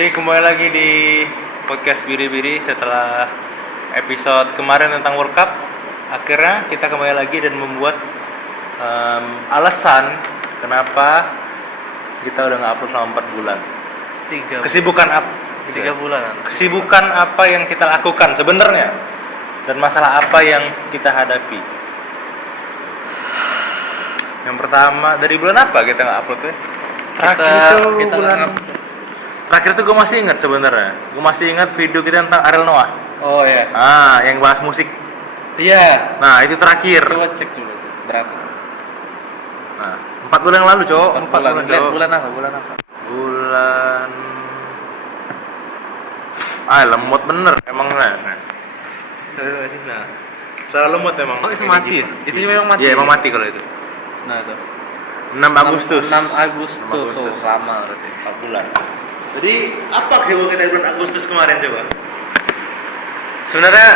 Jadi kembali lagi di podcast Biri-Biri setelah episode kemarin tentang World Cup. Akhirnya kita kembali lagi dan membuat alasan kenapa kita udah nggak upload selama 4 bulan. Kesibukan apa? 3 bulan. Kesibukan apa yang kita lakukan sebenarnya dan masalah apa yang kita hadapi. Yang pertama, dari bulan apa kita nggak upload ya? Terakhir tuh gue masih ingat sebenarnya. Gue masih ingat video kita tentang Ariel Noah. Oh ya. Yang bahas musik. Iya. Nah, itu terakhir. Coba cek dulu berapa. Nah, 4 bulan yang lalu, Cok. 4 bulan, Cok. Bulan apa? Bulan lemot bener emangnya. Nah. Terlalu lemot emang. Oh, itu mati. Itu memang mati. Iya, emang mati kalau itu. Nah, itu. 6 Agustus. 6 Agustus. Oh, lama berarti 4 bulan. Jadi, apa kesibukan kita di bulan Agustus kemarin coba? Sebenarnya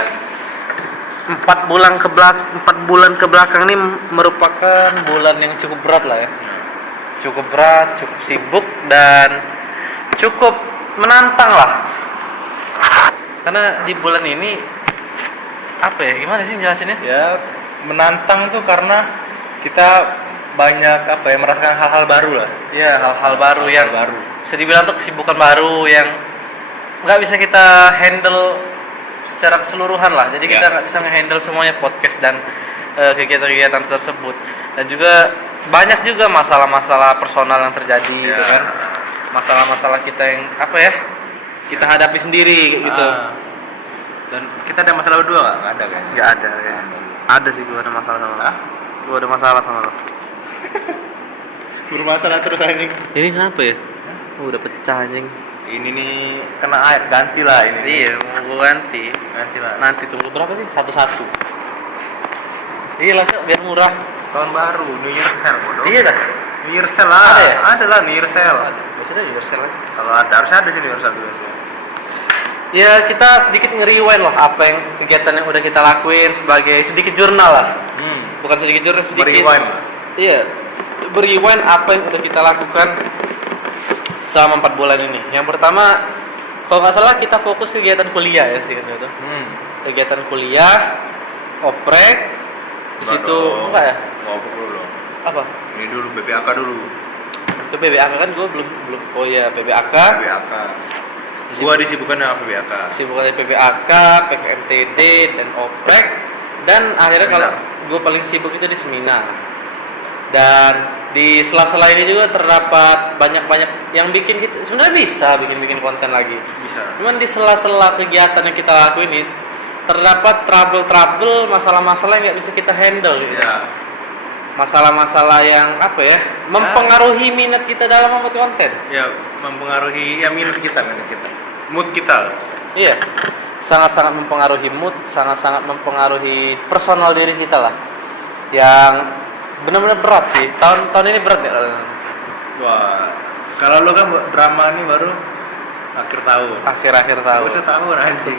4 bulan ke belakang ini merupakan bulan yang cukup berat lah ya. Cukup berat, cukup sibuk dan cukup menantang lah. Karena di bulan ini apa ya? Gimana sih jelasinnya? Ya, menantang tuh karena kita banyak merasakan hal-hal baru lah. Iya, hal-hal baru yang baru. Bisa dibilang tuh kesibukan baru yang nggak bisa kita handle secara keseluruhan lah. Jadi kita nggak bisa nge-handle semuanya podcast dan kegiatan-kegiatan tersebut. Dan juga banyak juga masalah-masalah personal yang terjadi gitu kan. Masalah-masalah kita yang kita hadapi sendiri gitu. Dan kita ada masalah berdua nggak? Nggak ada kan? Nggak ada ya. Ada sih gua ada masalah sama lo. Gua ada masalah sama lo. Bermasalah terus anjing. Ini kenapa ya? Udah pecah anjing. Ini nih kena air, ganti lah ini. Iya, mau gua ganti. Ganti lah. Nanti tunggu berapa sih? Satu-satu. Iya langsung biar murah. Tahun baru, New Year Sale bodoh. Iya dah. New Year Sale lah. Ada ya? Ada lah New Year Sale. Maksudnya New Year Sale lagi. Kalau ada harusnya ada sih New Year Sale juga sih. Ya kita sedikit nge-rewind lah apa yang kegiatan yang udah kita lakuin sebagai sedikit jurnal lah. Bukan sedikit jurnal, sedikit. Rewind. Iya. Rewind apa yang udah kita lakukan selama 4 bulan ini. Yang pertama, kalau nggak salah kita fokus kegiatan kuliah ya sih kan itu. Kegiatan kuliah, oprek, di situ enggak ya? Ngobrol dulu. Apa? Ini dulu BBAK dulu. Itu BBAK kan gue belum. Oh iya BBAK. Gua disibukkan dengan PBAK. Sibukan PBAK, PKMTD dan oprek. Dan akhirnya kalau gue paling sibuk itu di seminar. Dan di sela-sela ini juga terdapat banyak yang bikin kita sebenarnya bisa bikin konten lagi. Bisa. Cuman di sela-sela kegiatan yang kita lakuin ini terdapat trouble, masalah-masalah yang nggak bisa kita handle gitu. Ya. Masalah-masalah yang mempengaruhi minat kita dalam membuat konten. Ya, mempengaruhi minat kita. Mood kita. Iya. Sangat-sangat mempengaruhi mood, sangat-sangat mempengaruhi personal diri kita lah. Yang benar-benar berat sih. Tahun ini berat ya. Wah, kalau lo kan drama ini baru akhir tahun. Akhir tahun. Gue setahun anjing.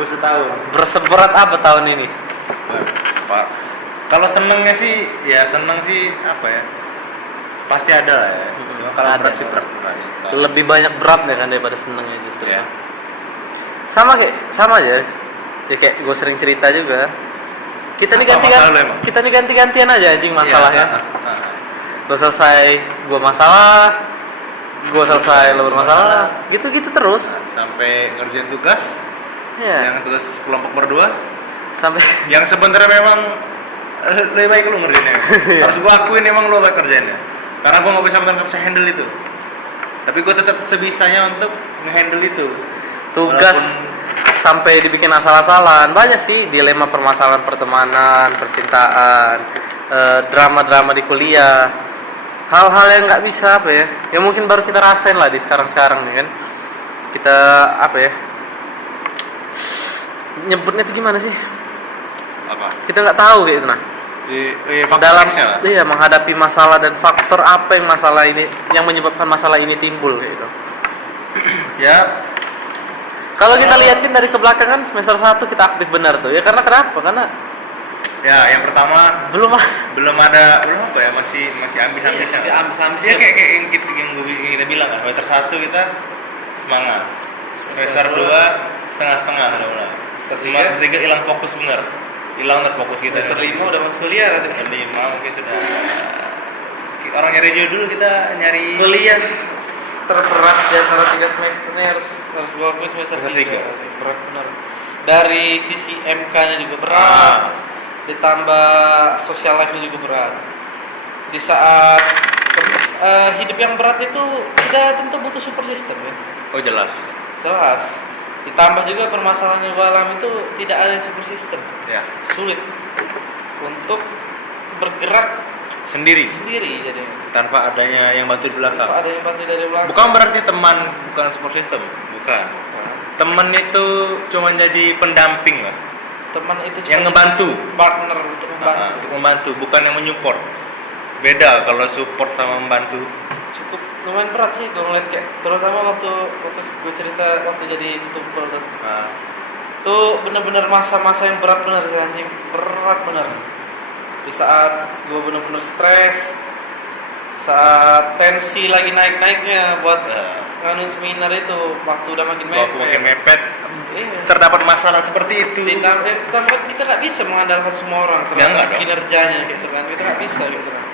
Gue setahun. Berseberat apa tahun ini? Pak. Kalau senengnya sih, ya seneng sih pasti ada lah ya. Cuma kalau Ada. berat sih berat. Lebih banyak beratnya kan daripada senengnya justru. Ya. Sama aja. Ya kayak gue sering cerita juga. Kita nih ganti-gantian aja anjing masalahnya. Lo selesai, gue masalah, gue selesai, lo bermasalah, gitu-gitu terus. Sampai ngerjain tugas, yang tugas kelompok berdua, sampai yang sebenarnya memang lebih baik lu ngerjainnya. Harus gue akuin emang lu baik kerjainnya. Karena gue nggak bisa handle itu. Tapi gue tetap sebisanya untuk nge-handle itu. Tugas sampai dibikin asal-asalan. Banyak sih dilema permasalahan pertemanan, percintaan, drama-drama di kuliah. Hal-hal yang nggak bisa yang mungkin baru kita rasain lah di sekarang nih kan. Kita nyebutnya itu gimana sih? Apa? Kita nggak tahu gitu dalam menghadapi masalah dan faktor apa yang menyebabkan masalah ini timbul kayak gitu. Ya. Kalau kita lihatin dari kebelakangan semester 1 kita aktif benar tuh. Ya karena kenapa? Karena Ya, yang pertama belum ada masih ambis-ambisnya. Masih ambis-ambis. Ya kayak yang kita bilang kan, semester 1 kita semangat. Semester 2 setengah-setengah udah mulai. Semester 3 hilang fokus bener. Hilang terfokus kita. Semester 5 udah masuk kuliah nanti. Semester 5 mungkin sudah orang nyari judul, kita nyari Kuliah terberat di antara 3 semester ini harus gua akuin semester Semester 3. tiga. Berat benar. Dari sisi MK-nya juga berat. Ditambah social life juga berat. Di saat hidup yang berat itu kita tentu butuh support system ya. Oh jelas. Ditambah juga permasalahan yang gua alami itu tidak ada support system. Ya. Sulit untuk bergerak Sendiri jadi tanpa adanya yang bantu di belakang. ada yang bantu dari belakang. Bukan berarti teman bukan support system, bukan. Teman itu cuma jadi pendamping lah. Teman itu Yang ngebantu. Partner untuk membantu. Untuk membantu, bukan yang menyupport. Beda kalau support sama membantu. Cukup lumayan berat sih gue ngeliat kayak terutama waktu gue cerita waktu jadi ketumpel tuh. Tuh bener-bener masa-masa yang berat bener sih anjing, berat bener. Di saat gue bener-bener stres, saat tensi lagi naik-naiknya buat nganuin seminar itu, waktu udah makin mepet. Iya. Terdapat masalah seperti itu. Ditambah kita nggak bisa mengandalkan semua orang terhadap kinerjanya gitu kan, kita nggak bisa gitu kan.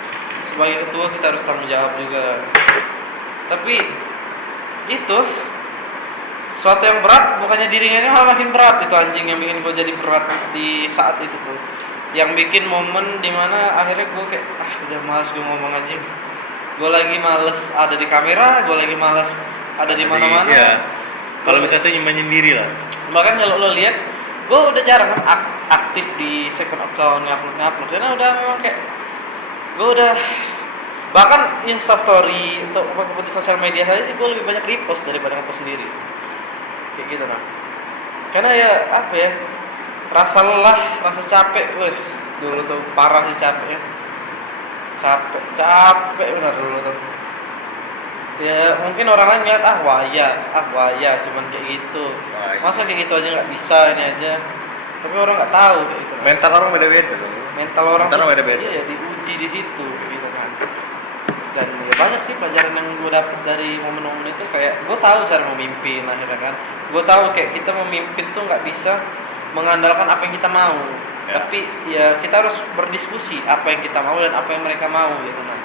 Sebagai ketua kita harus tanggung jawab juga. Tapi itu sesuatu yang berat, bukannya dirinya malah makin berat itu anjing yang bikin gue jadi berat di saat itu tuh. Yang bikin momen dimana akhirnya gue kayak udah malas gue ngomong anjing. Gue lagi males ada di kamera, gue lagi males ada di mana-mana. Iya. Kalau bisa tuh menyendiri lah. Bahkan kalau lo lihat, gue udah jarang kan aktif di second account ngupload karena udah memang kayak gue udah bahkan instastory untuk apa di sosial media saja sih gue lebih banyak repost daripada ngepost sendiri kayak gitu kan. Karena ya apa ya, rasa lelah, rasa capek, wes dulu tuh parah sih capek ya. Capek benar dulu tuh. Ya mungkin orang lain ngeliat waya cuman kayak gitu. Masa kayak gitu aja nggak bisa ini aja. Tapi orang nggak tahu kayak gitu. Mental orang beda-beda. Mental orang beda-beda. Iya, diuji di situ gitu kan. Dan ya banyak sih pelajaran yang gue dapet dari momen-momen itu, kayak gue tahu cara memimpin akhirnya kan. Gue tahu kayak kita memimpin tuh nggak bisa mengandalkan apa yang kita mau. Tapi ya kita harus berdiskusi apa yang kita mau dan apa yang mereka mau gitu kan.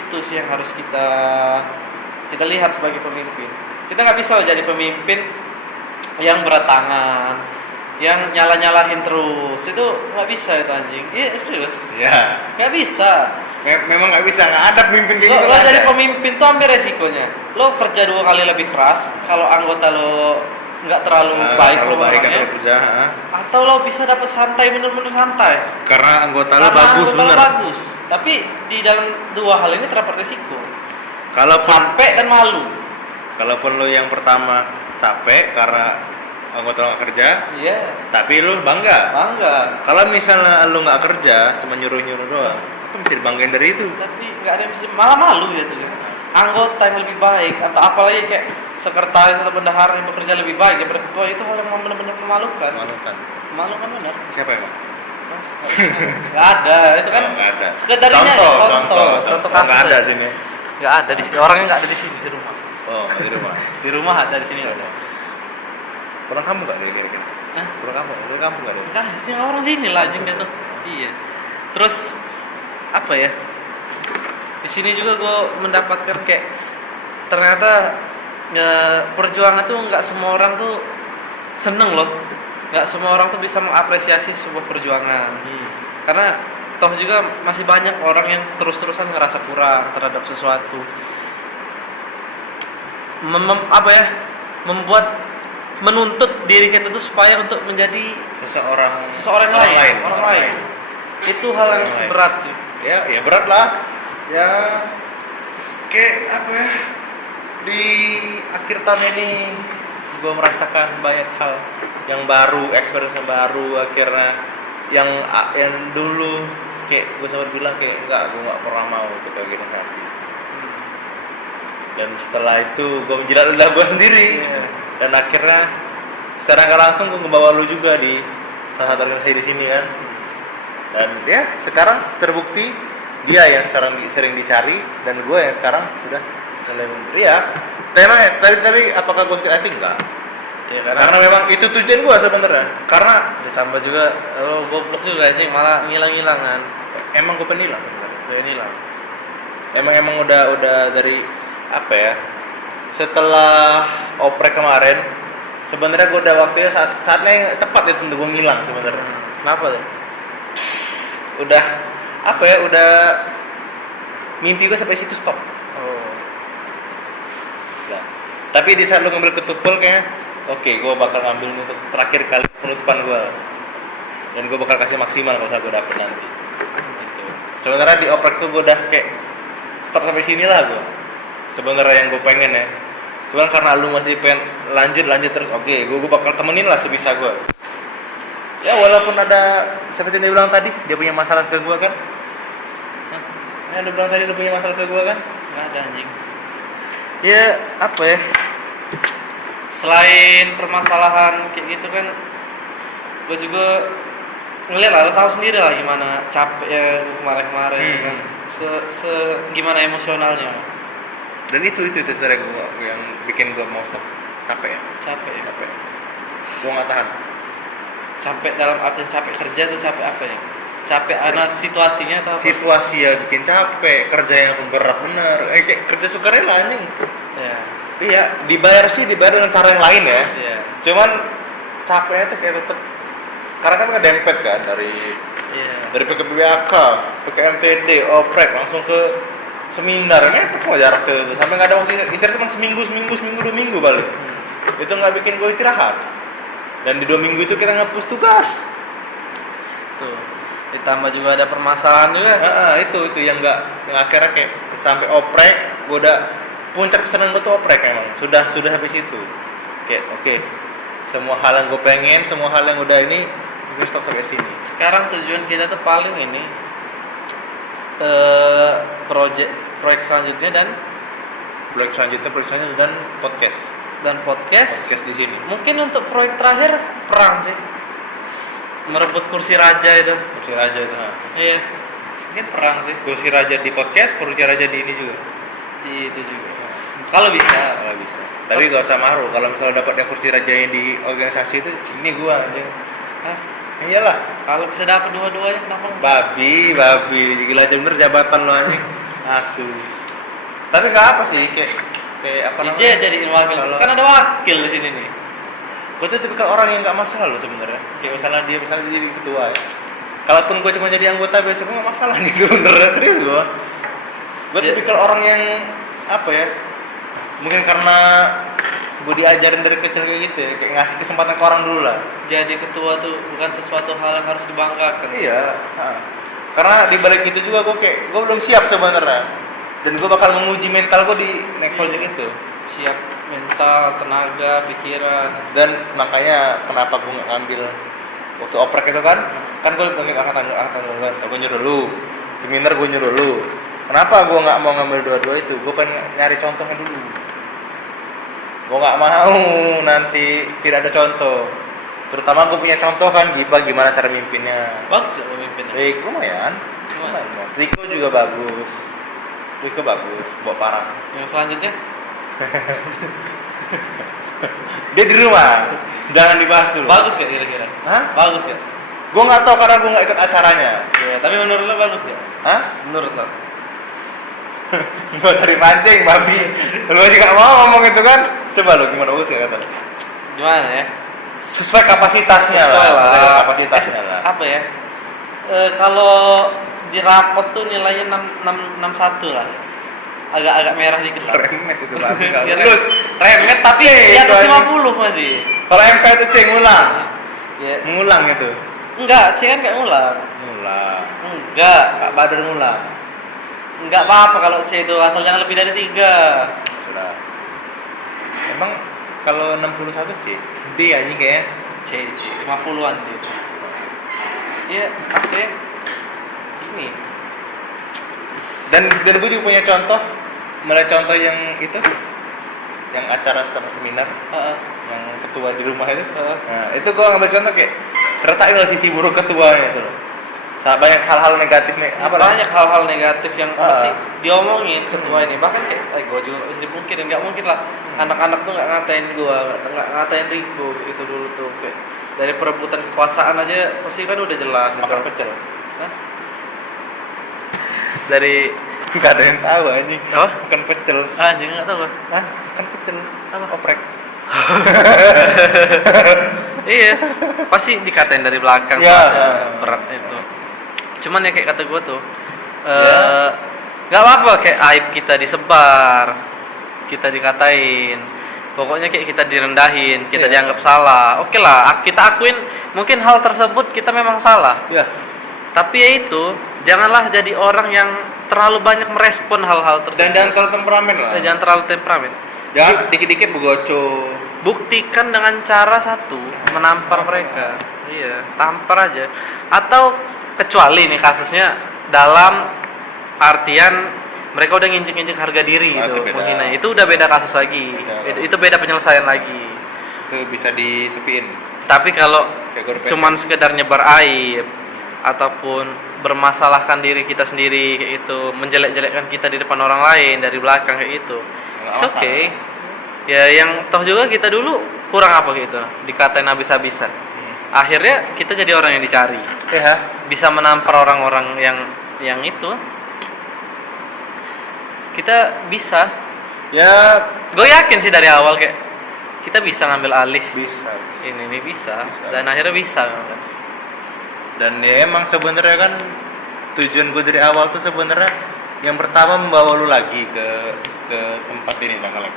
Itu sih yang harus kita lihat sebagai pemimpin. Kita nggak bisa jadi pemimpin yang berat tangan, yang nyalahin terus. Itu nggak bisa itu anjing. Iya serius. Iya. Nggak bisa. Memang nggak bisa, nggak ada pemimpin kayak gitu. Lo jadi pemimpin tuh ambil resikonya. Lo kerja 2 kali lebih keras. Kalau anggota lo nggak terlalu baik orangnya, atau lo bisa dapat santai, bener-bener santai. Karena anggota lo bagus bener. Bagus. Tapi di dalam 2 hal ini terdapat resiko. Kalaupun capek dan malu. Kalaupun lo yang pertama capek karena anggota lo nggak kerja, tapi lo bangga. Kalau misalnya lo nggak kerja, cuma nyuruh-nyuruh doang, apa bisa dibanggain dari itu? Tapi nggak ada yang bisa, malah malu gitu kan. Anggota yang lebih baik atau apalagi kayak sekretaris atau bendahara yang bekerja lebih baik daripada ketua, itu hal yang benar-benar memalukan. Memalukan benar. Siapa emang? Nggak ada, itu kan. Nggak ada. Sekedar ini aja contoh kasus. Nggak ada sini. Nggak ada di sini. Orangnya nggak ada di sini, di rumah. Oh, di rumah. Di rumah ada, di sini nggak ada. Pulang kamu nggak dari kira-kira? Pulang kamu nggak dari? Enggak, di sini orang sini lah anjing dia tuh. Iya. Terus apa ya? Di sini juga gue mendapatkan kayak ternyata perjuangan tuh nggak semua orang tuh seneng loh. Nggak semua orang tuh bisa mengapresiasi sebuah perjuangan. Karena toh juga masih banyak orang yang terus-terusan ngerasa kurang terhadap sesuatu. Membuat menuntut diri kita tuh supaya untuk menjadi seseorang lain. Itu hal yang berat sih. Ya berat lah. Ya kayak apa ya, di akhir tahun ini gue merasakan banyak hal yang baru, experience yang baru. Akhirnya yang dulu kayak gue sempat bilang kayak gue nggak pernah mau ikut organisasi. Dan setelah itu gue menjilat lidah gue sendiri. Dan akhirnya secara nggak langsung gue ngebawa lu juga di salah satu organisasi di sini kan. Dan ya sekarang terbukti dia yang sekarang sering dicari dan gue yang sekarang sudah Mulai mundur. Iya. Tapi apakah gue sakit hati? Enggak. Ya Karena memang itu tujuan gue sebenarnya. Karena ditambah juga lo goblok juga anjing, malah ngilang-ngilangan. emang gue penilang sebenarnya. Gue hilang. Emang udah dari apa ya? Setelah oprek kemarin, sebenarnya gue udah waktunya saatnya yang tepat itu untuk gue ngilang sebenarnya. Kenapa tuh? Udah apa ya? Udah mimpi gue sampai situ stop. Oh. Nah, tapi di saat lu ngambil ketupel kayaknya, oke, gue bakal ngambil ini untuk terakhir kali penutupan gue, dan gue bakal kasih maksimal kalau gue dapet nanti. Gitu. Sebenarnya di oprek tuh gue udah kayak stop sampai sini lah gue. Sebenarnya yang gue pengen ya. Cuman karena lu masih pengen lanjut terus, oke, gue bakal temenin lah sebisa gue. Ya walaupun ada seperti yang dia bilang tadi, dia punya masalah ke gue kan. Ya lu bilang tadi lu punya masalah ke gue kan? Nggak ada anjing. Ya apa ya? Selain permasalahan kayak gitu kan, gue juga ngeliat lah, lo tahu sendiri lah gimana capek ya gue kemarin-kemarin kan. Gimana emosionalnya. Dan itu sebenarnya gue yang bikin gue mau stop. Capek ya. Capek. Gue nggak tahan. Capek dalam artian capek kerja atau capek apa ya? Capek karena situasinya atau apa? Situasi ya bikin capek, kerja yang berat bener. Kayak kerja sukarela anjing. Ya. Iya, dibayar dengan cara yang lain ya. Iya. Cuman capeknya tuh kayak tetep, karena kan ngedempet kan dari PKPBAK, PKMTD, oprek langsung ke seminar. Ngepet semua jarak ke sampai nggak ada waktu istirahat, cuma seminggu 2 minggu balik. Itu nggak bikin gue istirahat. Dan di 2 minggu itu kita ngepus tugas. Tuh. Ditambah juga ada permasalahan juga. Itu yang akhirnya kayak sampai oprek, gue udah puncak kesenangan gue tuh oprek memang. Sudah sampai situ. Kayak oke. Semua hal yang gue pengen, semua hal yang udah ini gue stop sampai sini. Sekarang tujuan kita tuh paling ini proyek selanjutnya dan podcast di sini. mungkin untuk proyek terakhir perang sih, merebut kursi raja itu. Iya, mungkin perang sih. Kursi raja di podcast, kursi raja di ini juga. Di itu juga kalau bisa. Tapi gak usah maru kalau misalnya dapat yang kursi rajanya di organisasi itu, ini gua anjing. Hah? Iyalah. Kalau bisa dapat dua-duanya kenapa enggak? Babi gila aja bener jabatan lo anjing. Asu. Tapi nggak apa sih kayak apa namanya? Jadiin wakil. Kan ada wakil di sini nih. Gue tuh tipikal orang yang nggak masalah loh sebenarnya. Kayak misalnya dia jadi ketua ya. Kalaupun gue cuma jadi anggota biasa gue nggak masalah nih sebenarnya, serius gue. Gue tipikal orang yang apa ya? Mungkin karena gue diajarin dari kecil kayak gitu ya, kayak ngasih kesempatan ke orang dulu lah. Jadi ketua tuh bukan sesuatu hal yang harus dibanggakan. Iya. Karena di balik itu juga gue belum siap sebenarnya. Dan gue bakal menguji mental gue di next project itu. Siap mental, tenaga, pikiran. Dan makanya kenapa gue nggak ngambil waktu oprek itu kan gue pengen angkatan gue nyuruh lu, seminar gue nyuruh lu. Kenapa gue nggak mau ngambil dua-dua itu? Gue pengen nyari contohnya dulu. Gue nggak mau nanti tidak ada contoh. Terutama gue punya contoh kan, gimana cara mimpinnya. Bagus ya pemimpinnya. Baik, lumayan. Riko juga bagus. Bawa parah. Yang selanjutnya? Dia di rumah. Jangan dibahas dulu. Bagus gak kira-kira? Hah? Bagus gak? Gue nggak tahu karena gue nggak ikut acaranya. Ya, tapi menurut lo bagus gak? Hah? Menurut lo? Gue dari mancing, babi. Lu aja nggak mau ngomong itu kan? Coba lo gimana, bagus gak kata? Gimana ya? Sesuai kapasitasnya lah. Kapasitasnya lah. Apa ya? Kalau di rapot tuh nilainya 61 lah. Agak merah dikit lah. Remet itu babi nggak Dia lulus. remet tapi di atas 50 masih. Kalau MK itu C ngulang. Ya. Ngulang itu. Enggak, C kan enggak ngulang. Ngulang. Enggak. Kak Badar ngulang. Enggak apa-apa kalau C itu asal jangan lebih dari 3. Sudah. Emang kalau 61 C, D anjing kayaknya. C 50-an dia. Iya, oke. Gini. Dan gue juga punya contoh, mulai contoh yang itu, yang acara seminar, yang ketua di rumah itu. Nah, itu gue ngambil contoh kayak terletak itu sisi buruk ketuanya itu loh. banyak hal-hal negatif nih. Banyak hal-hal negatif yang pasti diomongin ketua ini. Bahkan kayak gue juga bisa dipungkirin, nggak mungkin lah anak-anak tuh nggak ngatain gue, nggak ngatain Riko itu dulu tuh kayak dari perebutan kekuasaan aja pasti kan udah jelas. Makan pecel. Hah? Dari Nggak ada yang tahu anjing. apa? Makan pecel. Anjing nggak tahu gue. Hah? Makan pecel. Apa? Oprek. Iya, pasti dikatain dari belakang Ya. Pak, berat itu. Cuman ya kayak kata gue tuh, Ya. nggak apa-apa kayak aib kita disebar, kita dikatain, pokoknya kayak kita direndahin, kita Ya. dianggap salah. Oke lah, kita akuin mungkin hal tersebut kita memang salah. Ya. Tapi ya itu, janganlah jadi orang yang terlalu banyak merespon hal-hal tersebut. Dan jangan terlalu temperamen lah. Jangan terlalu temperamen. Jangan dikit-dikit begoco. Buktikan dengan cara satu, menampar mereka. Iya, tampar aja. Atau kecuali nih kasusnya dalam artian mereka udah nginjek-nginjek harga diri Itu gitu, beda. menghina. Itu udah beda kasus lagi. Beda. Itu beda penyelesaian lagi. Itu bisa disepiin. Tapi kalau Kayak guru PS. cuman sekedar nyebar aib ataupun bermasalahkan diri kita sendiri kayak itu, menjelek-jelekkan kita di depan orang lain dari belakang kayak itu. Nggak It's masalah. okay. Ya yang toh juga kita dulu kurang apa gitu, dikatain habis-habisan. Akhirnya kita jadi orang yang dicari. Ya. Bisa menampar orang-orang yang itu. Kita bisa. Ya Gue yakin sih dari awal kayak kita bisa ngambil alih bisa. ini bisa. Bisa. Dan akhirnya bisa. Dan ya emang sebenarnya kan tujuan gue dari awal tuh sebenarnya yang pertama membawa lu lagi ke tempat ini Tanggalek.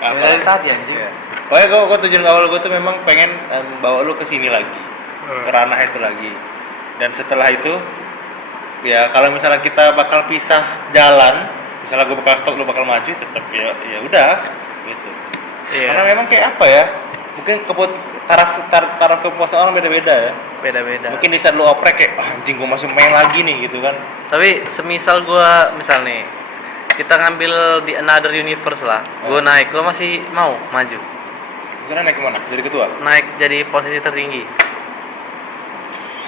Ya, dari tadi anjing. Ya. Pokoknya gue tujuan awal gue tuh memang pengen bawa lu ke sini lagi, ke ranah itu lagi. Dan setelah itu, ya kalau misalnya kita bakal pisah jalan, misalnya gue bakal stop, lu bakal maju, tetap ya udah, gitu. Iya. Karena memang kayak apa ya? Mungkin taraf kepuasan orang beda-beda ya. Beda-beda. Mungkin di saat lu oprek kayak anjing gue masih main lagi nih gitu kan. Tapi semisal misal nih kita ngambil di another universe lah, gue naik, lo masih mau maju? Misalnya naik kemana? Jadi ketua? Naik jadi posisi tertinggi.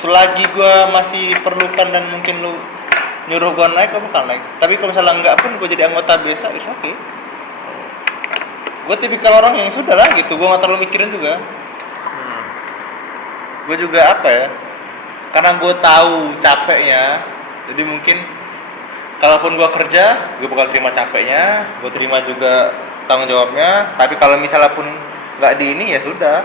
Selagi gue masih perlukan dan mungkin lu nyuruh gue naik, gue bakal naik. Tapi kalau misalnya enggak pun gue jadi anggota biasa, it's okay. Gue tipikal orang yang sudah lah gitu, gue gak terlalu mikirin juga. Gue juga apa ya, karena gue tahu capeknya, jadi mungkin kalaupun gue kerja, gue bakal terima capeknya, gue terima juga tanggung jawabnya. Tapi kalau misalnya pun nggak di ini ya sudah.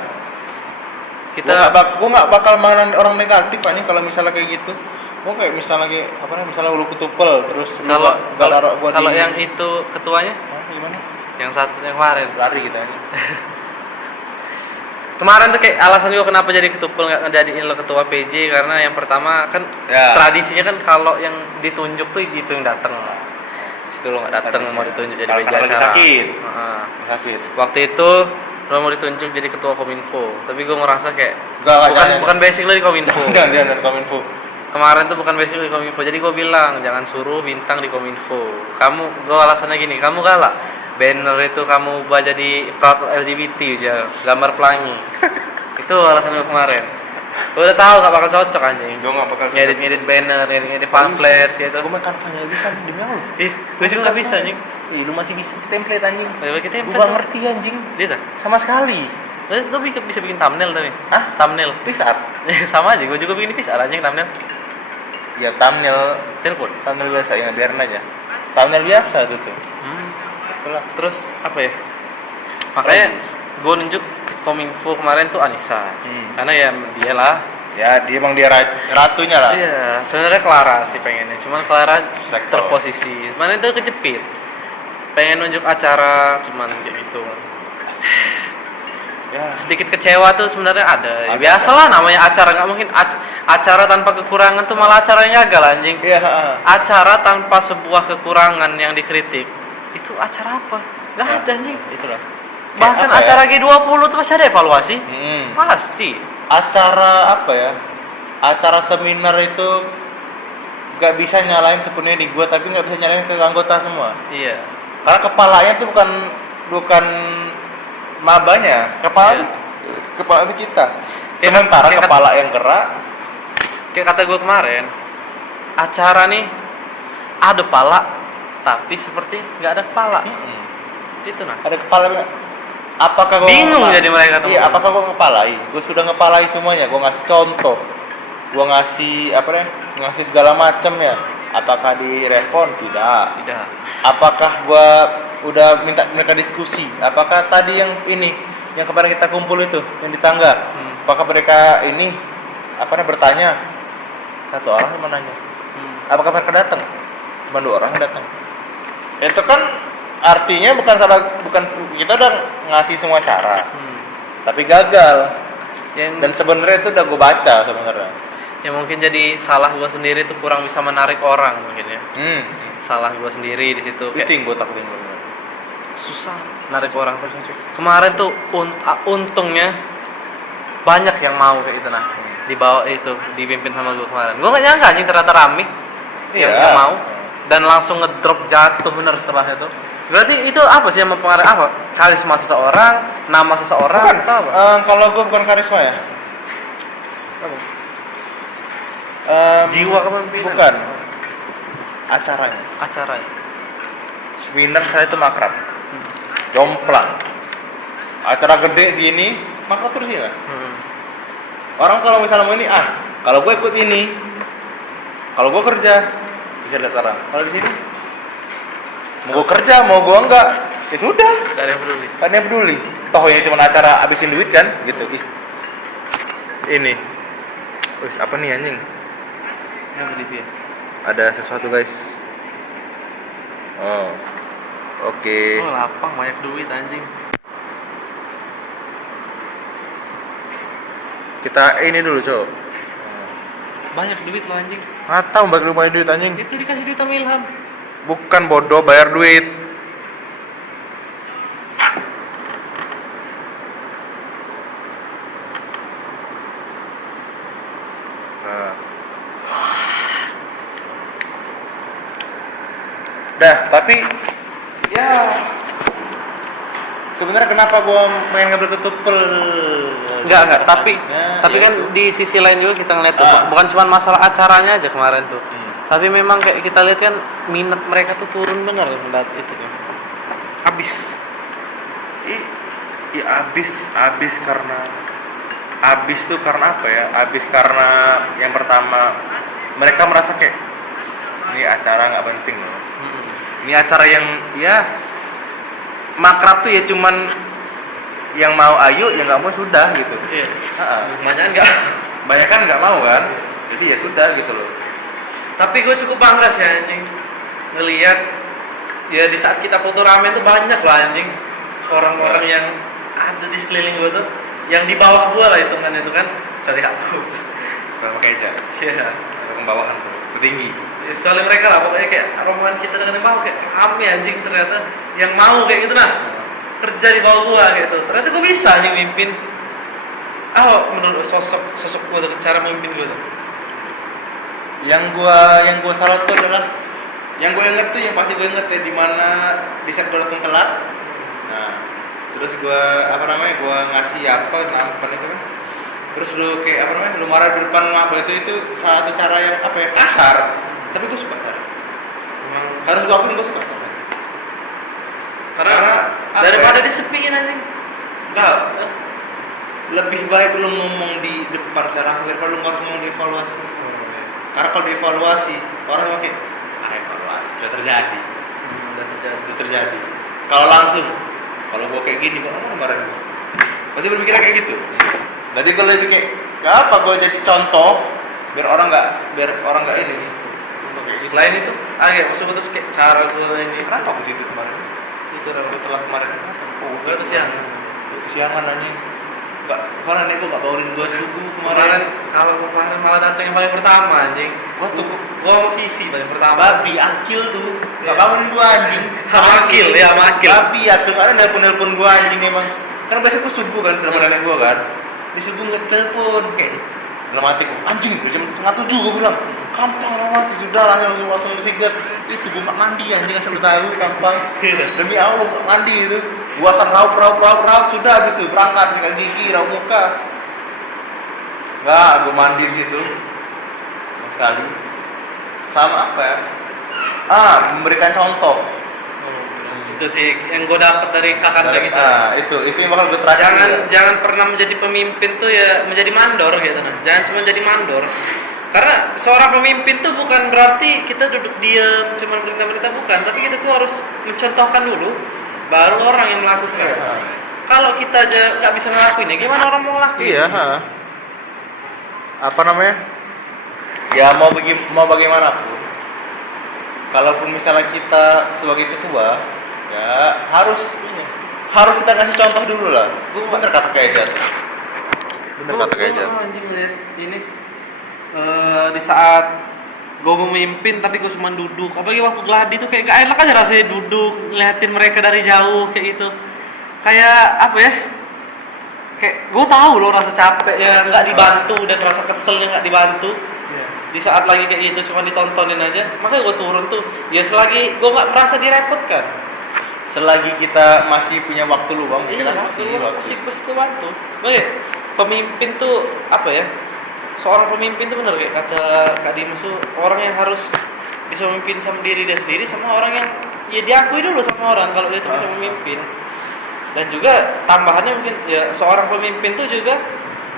Kita Gue nggak bakal mana orang negatif aja kalau misalnya kayak gitu. Gue kayak misalnya kayak apa namanya, misalnya lu ketupel terus lu nggak naruh gua kalau di yang itu ketuanya, gimana? yang satu yang kemarin. Lari gitu aja. Kemarin tuh kayak alasan juga kenapa jadi ketupel nggak ngejadiin lo ketua PJ karena yang pertama kan Ya. tradisinya kan kalau yang ditunjuk tuh itu yang datang. Situ lo nggak datang Tradisinya. mau ditunjuk jadi Kalau PJ lagi acara. sakit. Heeh. Sakit. Waktu itu lo mau ditunjuk jadi ketua Kominfo, tapi gue ngerasa kayak Enggak, bukan basic lo di Kominfo. Jangan Kominfo. Kemarin tuh bukan basic di Kominfo, jadi gue bilang jangan suruh bintang di Kominfo. Gue alasannya gini, kamu galak banner itu kamu ubah jadi proud LGBT aja, gambar pelangi. Itu alasan gue kemarin. Gue udah tahu gak bakal cocok anjing. Gue nggak bakal Ngedit banner, ngedit pamflet gitu. Gue makan nggak bisa demi Allah. Ih, gue juga gak bisa anjing. Ih, lu masih bisa template anjing. Coba kita Gue nggak ngerti anjing. Dia Sama sekali. Lo bisa bikin thumbnail tapi. Ah, Thumbnail. Pixar. Sama aja, gue juga bikin pisah anjing thumbnail. Ya thumbnail Telepon. biasa ya, biarin aja. Thumbnail biasa tuh. Itulah. Terus apa ya? Makanya gue nunjuk Kominfo kemarin tuh Anissa. Karena ya dia lah. Ya, dia emang dia ratunya lah. Iya, sebenarnya Clara sih pengennya. Cuman Clara Sektor. terposisi. Mana itu kejepit. Pengen nunjuk acara, cuman kayak gitu. Ya, Sedikit kecewa tuh sebenarnya ada. Ya, Ada. biasalah namanya acara, nggak mungkin acara tanpa kekurangan tuh malah acaranya gagal anjing. iya. Acara tanpa sebuah kekurangan yang dikritik itu acara apa? Gak ada anjing. Itulah. Bahkan Kayak apa acara G20 tuh pasti ada evaluasi. ya? Pasti. Acara apa ya? Acara seminar itu gak bisa nyalain sepenuhnya di gua, tapi nggak bisa nyalain ke anggota semua. Iya. Karena kepalanya tuh bukan mabanya, kepala itu kita. Kayak- Sementara kayak- kepala yang gerak, kayak kata gue kemarin, acara nih ada pala tapi seperti nggak ada kepala. Itu nah. Ada kepala nggak? Apakah gua Bingung jadi mereka tuh. Iya, apakah gua ngepalai? Gua sudah ngepalai semuanya. Gua ngasih contoh. Gua ngasih apa nih? Ngasih segala macam ya. Apakah direspon? Tidak. Tidak. Apakah gua udah minta mereka diskusi? Apakah tadi yang ini yang kemarin kita kumpul itu yang di tangga? Apakah mereka ini apa namanya bertanya? Satu orang cuma nanya. Apakah mereka datang? Cuma 2 orang yang datang. Itu kan artinya bukan kita udah ngasih semua cara, tapi gagal. Dan sebenarnya itu udah gue baca sebenarnya. Ya mungkin jadi salah gue sendiri tuh kurang bisa menarik orang mungkin ya. Salah gue sendiri di situ. Itu yang gue takutin banget. Susah narik orang tuh. Kemarin tuh untungnya banyak yang mau kayak gitu nah. Dibawa itu dipimpin sama gue kemarin. Gue nggak nyangka anjing ternyata rame yang mau dan langsung ngedrop jatuh bener setelah itu. Berarti itu apa sih yang mempengaruhi apa? Karisma seseorang, nama seseorang Bukan, atau apa? kalau gue bukan karisma ya. Apa? Jiwa kepemimpinan. Bukan. Acaranya. Acara. Seminar saya itu makrab. Jomplang. Acara gede segini, makrab terus ya. Orang kalau misalnya mau ini, kalau gue ikut ini, kalau gue kerja bisa lihat orang. Kalau di sini, mau gue kerja, mau gue enggak, ya sudah. Gak ada yang peduli. Kan yang peduli. Toh ini cuma acara habisin duit kan, gitu. Ini, apa nih anjing? Yang peduli dia. Ada sesuatu guys. Oh, oke. Oh lapang banyak duit anjing. Kita ini dulu cok. Banyak duit lo anjing. Tahu bagi lumayan duit anjing. Itu dikasih duit sama Ilham. Bukan bodoh, bayar duit. Dah, tapi ya sebenarnya kenapa gua main ngambil ketupel? Enggak, tapi Ya, kan itu. di sisi lain juga kita ngeliat tuh, bukan cuma masalah acaranya aja kemarin tuh. Tapi memang kayak kita lihat kan minat mereka tuh turun benar kan itu tuh. Habis. Abis karena abis tuh karena apa ya? Abis karena yang pertama mereka merasa kayak ini acara nggak penting loh. Ini acara yang ya makrab tuh ya cuman yang mau ayo, yang nggak mau sudah gitu. Iya. Banyak kan nggak mau kan, jadi ya sudah gitu loh. Tapi gue cukup bangga sih anjing ngelihat ya di saat kita foto ramen tuh banyak lah anjing orang-orang yang ada di sekeliling gue tuh yang di bawah gue lah hitungannya itu kan cari aku. Kalau pakai aja. Iya. Pembawahan tuh tinggi. Soalnya mereka lah pokoknya kayak rombongan kita dengan yang mau kayak kami anjing ternyata yang mau kayak gitu nah kerja di bawah gua gitu ternyata gua bisa anjing mimpin. Menurut sosok gua tuh cara memimpin gua tuh Yang gua salut tuh adalah yang gua inget tuh yang pasti gua inget ya di mana di saat gua datang telat. Nah, terus gua gua ngasih apa itu kan. Terus lu kayak lu marah di depan mabel itu salah satu cara yang kasar. Tapi gue suka kan. Harus gue akuin gue suka kan. Karena daripada disepiin anjing. Enggak. Lebih baik lu ngomong di depan secara daripada lu harus ngomong di evaluasi. Karena kalau dievaluasi orang makin evaluasi sudah terjadi. Sudah terjadi. Kalau langsung kalau gue kayak gini gue marah gue. Pasti berpikir kayak gitu. Jadi gue lebih kayak apa gue jadi contoh biar orang nggak ini gitu. Selain itu, maksud terus kayak cara gue ini. Kenapa aku tidur kemarin? Itu gue telat kemarin. gue tuh siang. Kesiangan anjing. Enggak, kemarin gue enggak bangunin gue subuh Kemarin malah datang yang paling pertama anjing. Gua sama Vivi paling pertama. Babi akil tuh. Enggak bangunin gue anjing. Makil. Babi akil ada nelpon gue anjing emang. Karena biasa gue subuh kan telepon nenek gue kan. Di subuh nge-telepon kayak dramatik anjing jam 6:30 gue bilang gampang mati sudah langsung sigar itu gue nggak mandi anjing asal tahu gampang demi Allah nggak mandi itu gua asal raup sudah habis itu berangkat sikat gigi raup muka nggak gue mandi di situ sekali. Sama apa ya? Memberikan contoh. Itu sih yang gue dapat dari kakak gitu. Itu yang bakal gue terakhir. Jangan pernah menjadi pemimpin tuh ya menjadi mandor gitu nah. Jangan cuma jadi mandor. Karena seorang pemimpin tuh bukan berarti kita duduk diam cuma berita-berita, bukan, tapi kita tuh harus mencontohkan dulu baru orang yang melakukan. Iya. Kalau kita aja nggak bisa ngelakuin ya gimana orang mau ngelakuin? Iya. Apa namanya? Ya mau bagaimanapun. Kalaupun misalnya kita sebagai ketua, ya harus kita kasih contoh dulu lah. Bener kata Kejar. Anjing lihat ini di saat gue memimpin tapi gue cuma duduk. Apalagi waktu gladi tuh kayak gak enak aja rasanya duduk ngeliatin mereka dari jauh kayak gitu. Kayak apa ya? Kayak gue tahu loh rasa capek ya nggak dibantu dan rasa keselnya nggak dibantu. Di saat lagi kayak gitu cuma ditontonin aja, makanya gue turun tuh. Ya selagi gue nggak merasa direpotkan, selagi kita masih punya waktu luang, kita pasti bantu. Oke, pemimpin tuh apa ya? Seorang pemimpin tuh bener kayak kata Kak Dimas tuh orang yang harus bisa memimpin sama diri dia sendiri, sama orang yang ya diakui dulu sama orang kalau dia tuh bisa memimpin. Dan juga tambahannya mungkin ya seorang pemimpin tuh juga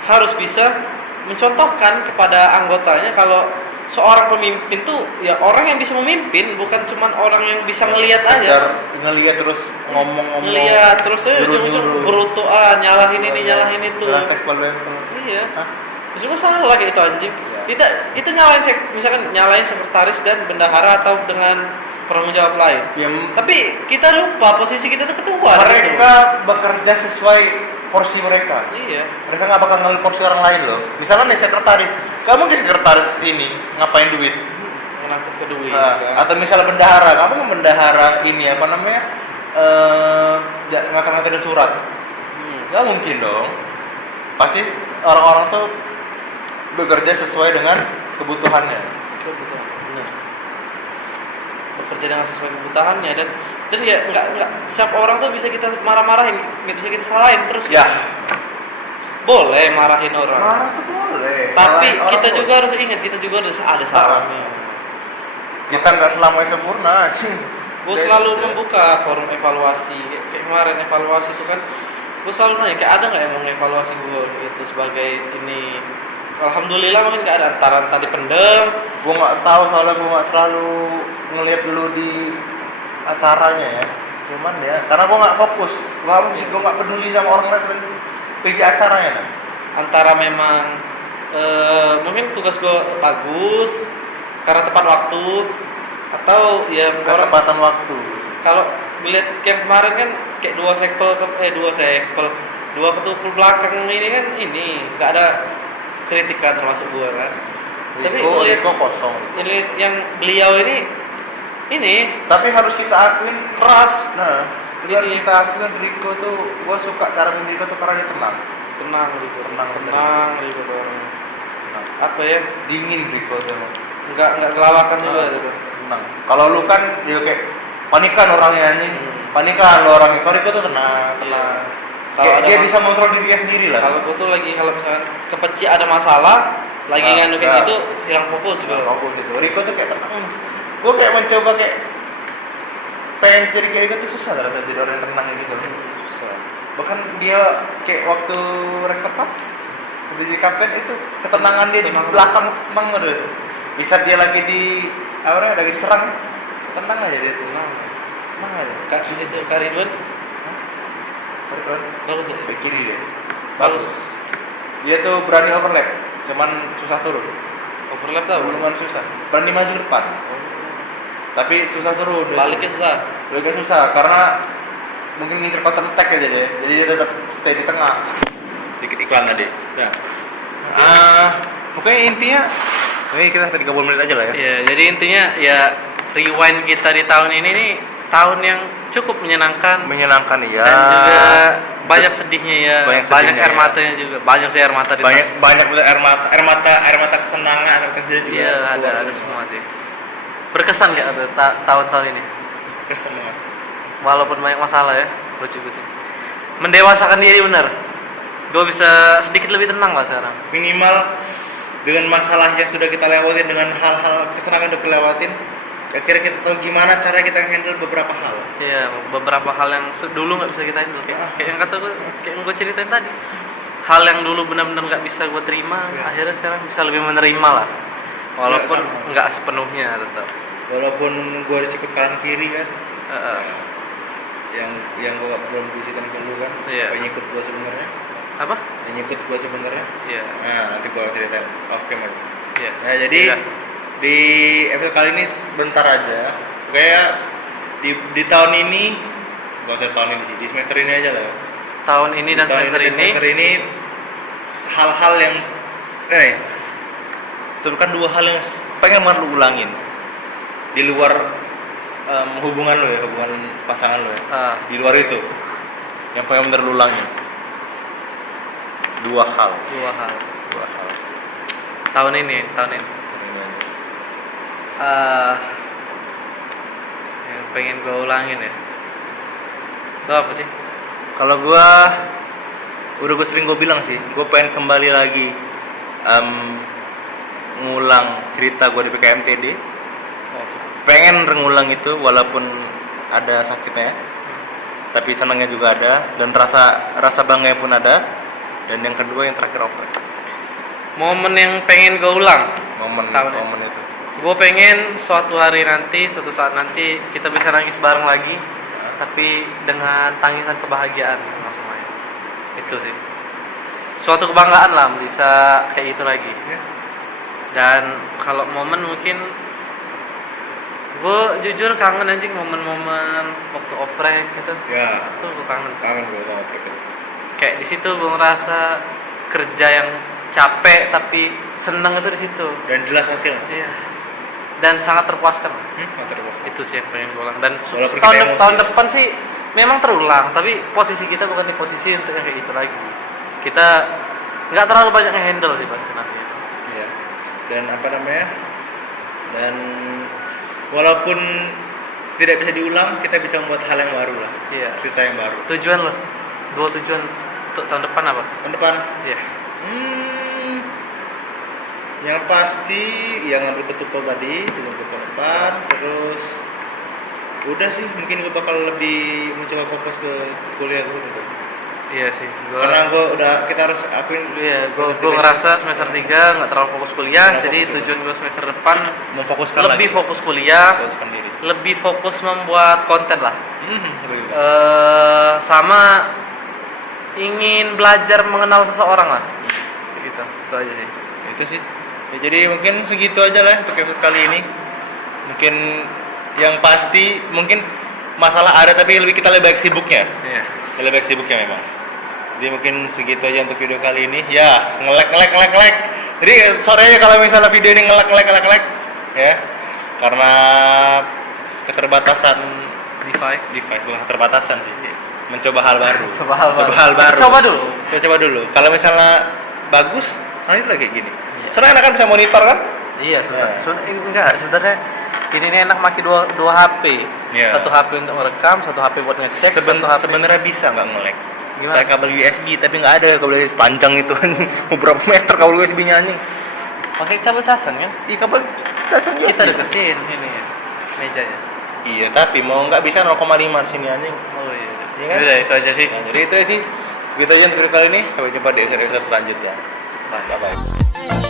harus bisa mencontohkan kepada anggotanya kalau seorang pemimpin tuh ya orang yang bisa memimpin, bukan cuman orang yang bisa ngelihat aja. Ngelihat terus ngomong-ngomong. Ngelihat terus aja berutu nyalahin ini nyalahin itu. Iya. Justru salah kayak itu anjing. Kita nyalain misalkan nyalain sekretaris dan bendahara atau dengan penanggung jawab lain. Tapi kita lupa posisi kita tuh ketua. Mereka bekerja sesuai porsi mereka. Iya. Mereka nggak bakal ngambil porsi orang lain loh. Misalnya nih sekretaris, kamu ke sekretaris ini ngapain duit? Menangkap ke duit. Atau misalnya bendahara, kamu bendahara ini apa namanya? Ngata-ngatain surat. Nggak mungkin dong. Pasti orang-orang tuh bekerja sesuai dengan kebutuhannya. Benar. Bekerja dengan sesuai kebutuhannya dan ya nggak setiap orang tuh bisa kita marah-marahin, nggak bisa kita salahin terus. Ya. Boleh marahin orang. Marah tuh boleh. Tapi kita juga harus ingat kita juga ada salahnya. Kita nggak selamanya sempurna, sih. Gue selalu membuka forum evaluasi. Kayak kemarin evaluasi itu kan, gue selalu nanya kayak ada nggak yang mau evaluasi gue itu sebagai ini. Alhamdulillah mungkin nggak ada, antara tadi pendem. Gue nggak tahu soalnya gue nggak terlalu ngelihat dulu di acaranya ya. Cuman ya, karena gue nggak fokus, gue nggak peduli sama orang lain selain pergi acaranya. Nah. Antara memang mungkin tugas gue bagus karena tepat waktu, atau ya ketepatan waktu. Kalau melihat yang kemarin kan kayak dua ketua belakang ini kan ini nggak ada kritikan termasuk gue kan. Riko kosong. Jadi yang beliau ini tapi harus kita akuin keras. Nah, kita akuin Riko tuh, gue suka cara Riko tuh karena dia tenang Riko tuh orangnya. Apa ya? Dingin Riko tuh. Enggak gelawakan juga gitu. Tenang. Kalau lu kan dia kayak panikan orangnya anjing. Panikan lo orangnya. Kalau Riko tuh tenang. Kalau dia bisa kontrol dirinya sendiri lah. Kalau gue tuh lagi kalau misalkan kepeci ada masalah, lagi nganu kayak gitu, hilang fokus gue. Fokus gitu. Riko tuh kayak tenang. Gue kayak mencoba kayak pengen jadi kayak Riko tuh susah ternyata jadi orang yang tenang kayak gitu. Susah. Bahkan dia kayak waktu rekap jadi kapten itu ketenangan dia di belakang tenang gitu. Bisa dia lagi lagi diserang, tenang aja dia. Tenang aja. Kak itu Karidwan. Bagus ya? Back kiri dia. Bagus. Dia tuh berani overlap, cuman susah turun. Overlap tau? Belum susah. Berani maju ke depan. Tapi susah turun. Baliknya susah karena mungkin ngincer counter attack aja deh. Jadi dia tetap stay di tengah. Sedikit iklan tadi. Nah. Pokoknya intinya ini kita sampai 30 menit aja lah ya. Iya, jadi intinya ya rewind kita di tahun ini nih tahun yang cukup menyenangkan ya. Dan juga banyak sedihnya ya. Banyak air matanya juga. Banyak sih air mata di banyak air mata kesenangan, air mata juga. Iya, ada semua sih. Berkesan enggak tahun-tahun ini? Kesan banget. Walaupun banyak masalah ya, lucu sih. Mendewasakan diri benar. Gue bisa sedikit lebih tenang lah sekarang. Minimal dengan masalah yang sudah kita lewatin, dengan hal-hal kesenangan yang udah kita lewatin, akhirnya kita tahu gimana cara kita handle beberapa hal. Iya, beberapa hal yang dulu nggak bisa kita handle. Kayak yang kata gue, kayak yang gue ceritain tadi. Hal yang dulu benar-benar nggak bisa gue terima, akhirnya sekarang bisa lebih menerima lah. Walaupun nggak sepenuhnya tetap. Walaupun gue disikut kanan kiri kan. Yang gue belum diceritain ke lu kan. Iya. Yang nyikut gue sebenarnya. Apa? Yang nyikut gue sebenarnya. Iya. Nah, nanti gue ceritain off cam aja. Iya. Nah, jadi di episode kali ini sebentar aja. Kayak di tahun ini, gak usah tahun ini sih, di semester ini aja lah. Tahun ini dan semester ini hal-hal yang sebutkan 2 hal yang pengen banget lu ulangin di luar hubungan lu ya, hubungan pasangan lu ya. Di luar itu yang pengen bener lu ulangin. 2 hal. Tahun ini. Yang pengen gue ulangin ya. Itu apa sih? Kalau gue sering bilang sih, gue pengen kembali lagi ngulang cerita gue di PKMTD. Pengen ngulang itu walaupun ada sakitnya, tapi senangnya juga ada, dan rasa bangga pun ada. Dan yang kedua yang terakhir oprek. Momen yang pengen gue ulang. Momen itu. Gue pengen suatu saat nanti kita bisa nangis bareng lagi, tapi dengan tangisan kebahagiaan semuanya. Itu sih. Suatu kebanggaan lah bisa kayak itu lagi. Dan kalau momen mungkin gue jujur kangen anjing momen-momen waktu oprek gitu. Ya. Itu gue kangen gue sama oprek itu. Kayak di situ gue ngerasa kerja yang capek tapi seneng itu di situ. Dan jelas hasilnya. Iya. Dan sangat terpuaskan. Terpuaskan. Itu sih yang pengen gue ulang. Dan Walaupun tahun depan sih memang terulang, tapi posisi kita bukan di posisi untuk yang kayak gitu lagi. Kita nggak terlalu banyak handle sih pasti nanti itu. Iya. Dan dan walaupun tidak bisa diulang, kita bisa membuat hal yang baru lah. Iya. Cerita yang baru. Tujuan lo, 2 tujuan untuk tahun depan apa? Tahun depan? Iya. Yang pasti yang ngambil ketupel tadi dijemput tahun depan, terus udah sih mungkin gue bakal lebih mencoba fokus ke kuliah gue gitu. Iya sih. Karena kita harus akuin. Iya, gue ngerasa semester 3 nggak terlalu fokus kuliah, jadi tujuan gue semester depan memfokuskan lebih fokus kuliah, fokuskan diri. lebih fokus membuat konten lah. Sama ingin belajar mengenal seseorang lah. Gitu, itu aja sih. Itu sih. Ya, jadi mungkin segitu aja lah untuk episode kali ini. Mungkin yang pasti mungkin masalah ada tapi kita lebih baik sibuknya. Iya. Lebih baik sibuknya memang. Jadi mungkin segitu aja untuk video kali ini. Ya, ngelek. Jadi sorry aja kalau misalnya video ini ngelek ya. Karena keterbatasan device bukan keterbatasan sih. Mencoba hal baru. Coba dulu. Kalau misalnya bagus, nanti lagi kayak gini. Soalnya enak kan bisa monitor kan? Iya, sebenarnya ini enak pakai dua HP. Yeah. Satu HP untuk merekam, satu HP buat ngecek. Sebenarnya bisa nggak ngelek. Gimana? Kayak kabel USB tapi nggak ada kabel USB panjang itu beberapa meter kabel USB-nya anjing. Pakai kabel casan kan? Iya kabel casan USB. Kita deketin ini ya, mejanya. Iya tapi mau nggak bisa 0,5 di sini anjing. Oh iya. Iya kan? Udah itu aja sih. Nah, jadi itu sih. Kita aja untuk video kali ini. Sampai jumpa di episode selanjutnya. Bye bye.